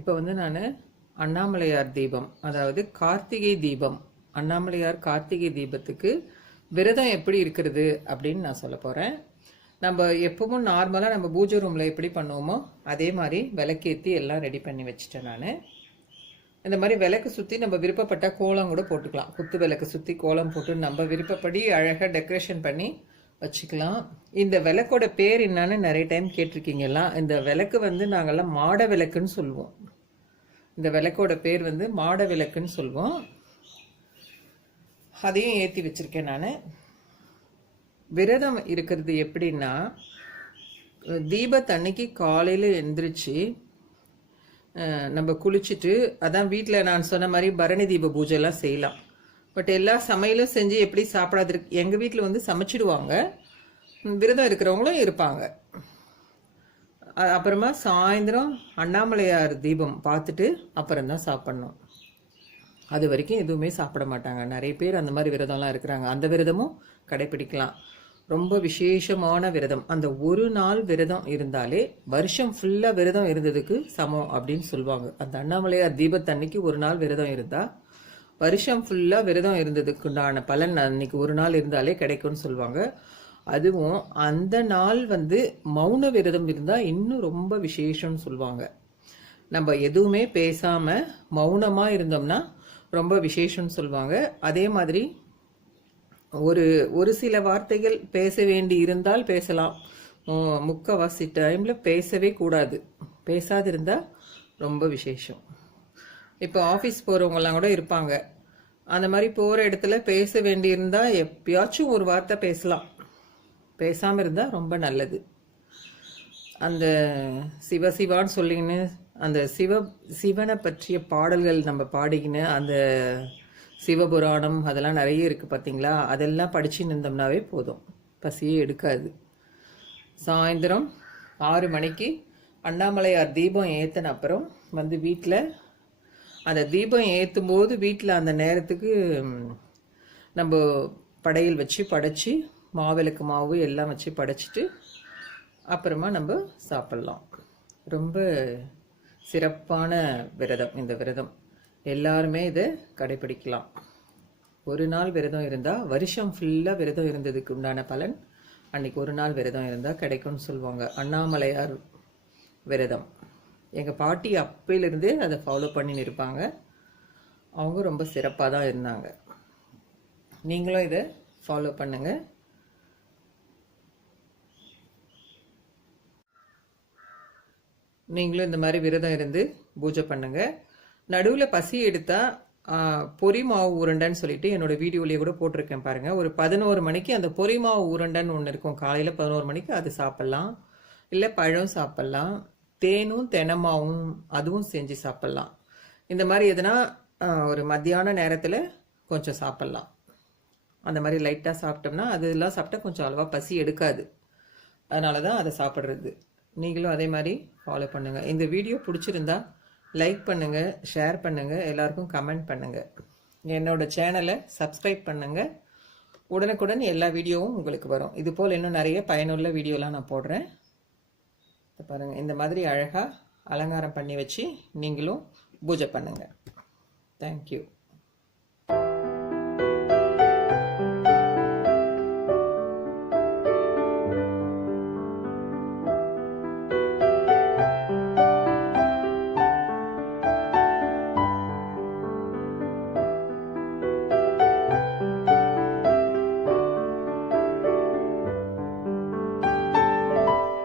இப்போ வந்து நான் அண்ணாமலையார் தீபம் அதாவது கார்த்திகை தீபம். அண்ணாமலையார் கார்த்திகை தீபத்துக்கு விரதம் எப்படி இருக்கிறது அப்படின்னு நான் சொல்ல போகிறேன் நம்ம எப்பவும் நார்மலாக நம்ம பூஜை ரூமில் எப்படி பண்ணுவோமோ அதே மாதிரி விளக்கேற்றி எல்லாம் ரெடி பண்ணி வச்சுட்டேன் நான். இந்த மாதிரி விளக்கு சுற்றி நம்ம விருப்பப்பட்ட கோலம் கூட போட்டுக்கலாம். குத்து விளக்கு சுற்றி கோலம் போட்டு நம்ம விருப்பப்படி அழகாக டெக்கரேஷன் பண்ணி வச்சுக்கலாம். இந்த விளக்கோட பேர் என்னன்னு நிறைய டைம் கேட்டிருக்கீங்கலாம் இந்த விளக்கு வந்து நாங்கள்லாம் மாட விளக்குன்னு சொல்லுவோம். இந்த விளக்கோட பேர் வந்து மாட விளக்குன்னு சொல்லுவோம் அதையும் ஏற்றி வச்சிருக்கேன் நான். விரதம் இருக்கிறது எப்படின்னா தீபத்தன்னைக்கு காலையில் எந்திரிச்சு நம்ம குளிச்சுட்டு அதான் வீட்டில் நான் சொன்ன மாதிரி பரணி தீப பூஜைலாம் செய்யலாம். பட் எல்லா சமையலும் செஞ்சு எப்படி சாப்பிடாது எங்கள் வீட்டில் வந்து சமைச்சிடுவாங்க. விரதம் இருக்கிறவங்களும் இருப்பாங்க. அப்புறமா சாயந்தரம் அண்ணாமலையார் தீபம் பார்த்துட்டு அப்புறம்தான் சாப்பிட்ணும். அது வரைக்கும் எதுவுமே சாப்பிட மாட்டாங்க. நிறைய பேர் அந்த மாதிரி விரதம்லாம் இருக்கிறாங்க. அந்த விரதமும் கடைப்பிடிக்கலாம். ரொம்ப விசேஷமான விரதம். அந்த ஒரு நாள் விரதம் இருந்தாலே வருஷம் ஃபுல்லாக விரதம் இருந்ததுக்கு சமம் அப்படின்னு சொல்லுவாங்க. அந்த அண்ணாமலையார் தீபத்தன்னைக்கு ஒரு நாள் விரதம் இருந்தால் வருஷம் ஃபுல்லாக விரதம் இருந்ததுக்குண்டான பலன் அன்னைக்கு ஒரு நாள் இருந்தாலே கிடைக்கும்னு சொல்லுவாங்க. அதுவும் அந்த நாள் வந்து மௌன விரதம் இருந்தால் இன்னும் ரொம்ப விசேஷம்னு சொல்லுவாங்க. நம்ம எதுவுமே பேசாமல் மௌனமாக இருந்தோம்னா ரொம்ப விசேஷம்னு சொல்லுவாங்க. அதே மாதிரி ஒரு ஒரு சில வார்த்தைகள் பேச வேண்டி இருந்தால் பேசலாம். முக்கவாசி டைமில் பேசவே கூடாது. பேசாதிருந்தால் ரொம்ப விசேஷம். இப்போ ஆஃபீஸ் போகிறவங்கலாம் கூட இருப்பாங்க. அந்த மாதிரி போகிற இடத்துல பேச வேண்டியிருந்தால் எப்பயாச்சும் ஒரு வார்த்தை பேசலாம். பேசாமல் இருந்தால் ரொம்ப நல்லது. அந்த சிவ சிவான்னு சொல்லிக்கின்னு அந்த சிவ சிவனை பற்றிய பாடல்கள் நம்ம பாடிக்கின்னு அந்த சிவபுராணம் அதெல்லாம் நிறைய இருக்குது பார்த்தீங்களா அதெல்லாம் படிச்சுன்னு இருந்தோம்னாவே போதும். பசியே எடுக்காது. சாயந்தரம் ஆறு மணிக்கு அண்ணாமலையார் தீபம் ஏற்றின அப்புறம் வந்து வீட்டில் அந்த தீபம் ஏற்றும் போது வீட்டில் அந்த நேரத்துக்கு நம்ம படையல் வச்சு படைச்சி மாவிளக்கு மாவு எல்லாம் வச்சு படைச்சிட்டு அப்புறமா நம்ம சாப்பிட்லாம். ரொம்ப சிறப்பான விரதம் இந்த விரதம். எல்லாருமே இதை கடைபிடிக்கலாம். ஒரு நாள் விரதம் இருந்தால் வருஷம் ஃபுல்லாக விரதம் இருந்ததுக்கு உண்டான பலன் அன்னைக்கு ஒரு நாள் விரதம் இருந்தால் கிடைக்கும்னு சொல்லுவாங்க. அண்ணாமலையார் விரதம். எங்கள் பாட்டி அப்பையிலிருந்தே அதை ஃபாலோ பண்ணின்னு இருப்பாங்க. அவங்க ரொம்ப சிறப்பாக தான் இருந்தாங்க. நீங்களும் இதை ஃபாலோ பண்ணுங்கள் நீங்களும் இந்த மாதிரி விரதம் இருந்து பூஜை பண்ணுங்க. நடுவில் பசி எடுத்தால் பொறி பொரி மாவு உருண்டைன்னு சொல்லிட்டு என்னோட வீடியோலேயே கூட போட்டிருக்கேன் பாருங்கள் ஒரு பதினோரு மணிக்கு அந்த பொரி மாவு உருண்டைன்னு ஒன்று இருக்கும். காலையில் பதினோரு மணிக்கு அது சாப்பிட்லாம். இல்லை பழம் சாப்பிட்லாம். தேனும் தெனமாவும் அதுவும் செஞ்சு சாப்பிட்லாம். இந்த மாதிரி எதுனா ஒரு மத்தியான நேரத்தில் கொஞ்சம் சாப்பிட்லாம். அந்த மாதிரி லைட்டாக சாப்பிட்டோம்னா அதெல்லாம் சாப்பிட்டா கொஞ்சம் அளவாக பசி எடுக்காது. அதனால தான் அதை சாப்பிட்றது. நீங்களும் அதே மாதிரி ஃபாலோ பண்ணுங்கள் இந்த வீடியோ பிடிச்சிருந்தா லைக் பண்ணுங்கள் ஷேர் பண்ணுங்கள் எல்லாருக்கும் கமெண்ட் பண்ணுங்கள் என்னோட சேனலை சப்ஸ்கிரைப் பண்ணுங்கள் உடனுக்குடன் எல்லா வீடியோவும் உங்களுக்கு வரும். இது போல் இன்னும் நிறைய பயனுள்ள வீடியோலாம் நான் போடுறேன். பாருங்கள் இந்த மாதிரி அழகாக அலங்காரம் பண்ணி வச்சு நீங்களும் பூஜை பண்ணுங்கள் தேங்க்யூ